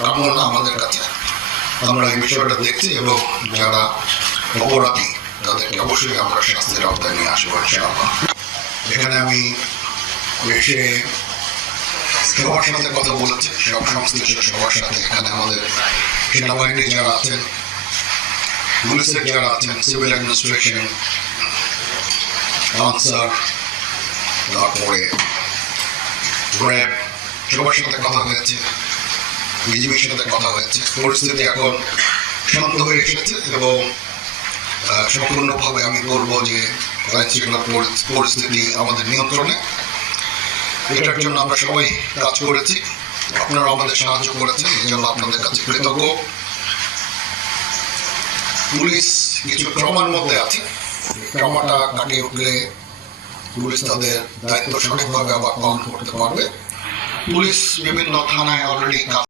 কামনা আমাদের কাছে। আমরা এই বিষয়টা দেখছি এবং যারা অপরাধী তাদেরকে অবশ্যই আমরা শাস্তির আওতায় নিয়ে আসবো ইনশাআল্লাহ। এখানে আমি এসে সবার সাথে কথা বলেছি, সব সংশ্লিষ্ট সবার সাথে। এখানে আমাদের সেনাবাহিনী যারা আছেন, পুলিশের যারা আছেন, সিভিল অ্যাডমিনিস্ট্রেশন, আনসার, তারপরে র্যাব, সবার সাথে কথা হয়েছে, বিজিবির সাথে কথা হয়েছে। পরিস্থিতি এখন শান্ত হয়ে এসেছে এবং সম্পূর্ণভাবে আমি বলবো যে আইন শৃঙ্খলা পরিস্থিতি আমাদের নিয়ন্ত্রণে। এটার জন্য আমরা সবাই কাজ করেছি, আপনারা আমাদের সাহায্য করেছেন, এই জন্য আপনাদের কাছে কৃতজ্ঞ। পুলিশ কিছু ট্রমার মধ্যে আছে, ট্রমাটা কাটিয়ে উঠলে পুলিশ তাদের দায়িত্ব সঠিকভাবে আবার পালন করতে পারবে। পুলিশ বিভিন্ন থানায় অলরেডি